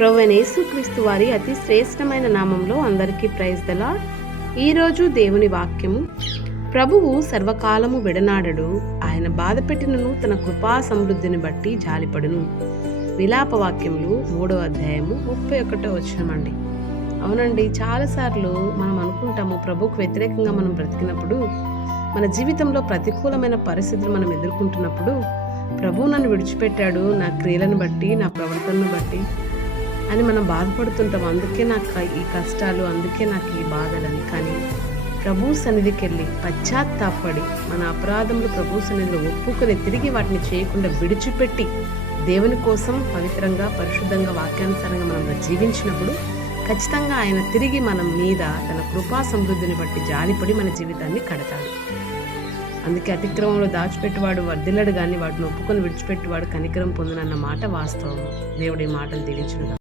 ప్రభువైన యేసుక్రీస్తు వారి అతి శ్రేష్టమైన నామంలో అందరికీ ప్రైజ్ ద లార్డ్. ఈరోజు దేవుని వాక్యము, ప్రభువు సర్వకాలము విడనాడడు, ఆయన బాధపెట్టినను తన కృపా సమృద్ధిని బట్టి జాలిపడును. విలాప వాక్యములు 3వ అధ్యాయము 31వ వచనమండి. అవునండి, చాలాసార్లు మనం అనుకుంటాము ప్రభువుకు వ్యతిరేకంగా మనం బ్రతికినప్పుడు, మన జీవితంలో ప్రతికూలమైన పరిస్థితులు మనం ఎదుర్కొంటున్నప్పుడు ప్రభువు నన్ను విడిచిపెట్టాడు నా క్రియలను బట్టి, నా ప్రవర్తనను బట్టి అని మనం బాధపడుతుంటాం. అందుకే నాకు ఈ కష్టాలు, అందుకే నాకు ఈ బాధలని. కానీ ప్రభు సన్నిధికి వెళ్ళి పశ్చాత్తాపడి మన అపరాధములు ప్రభు సన్నిధిలో ఒప్పుకొని తిరిగి వాటిని చేయకుండా విడిచిపెట్టి దేవుని కోసం పవిత్రంగా, పరిశుద్ధంగా, వాక్యానుసారంగా మనం జీవించినప్పుడు ఖచ్చితంగా ఆయన తిరిగి మన మీద తన కృపా సమృద్ధిని బట్టి జాలిపడి మన జీవితాన్ని కడతాడు. అందుకే అతిక్రమంలో దాచిపెట్టువాడు వర్ధిల్లడు, కానీ వాటిని ఒప్పుకొని విడిచిపెట్టువాడు కనికరం పొందునన్న మాట వాస్తవము. దేవుడి మాటలు దీవించును.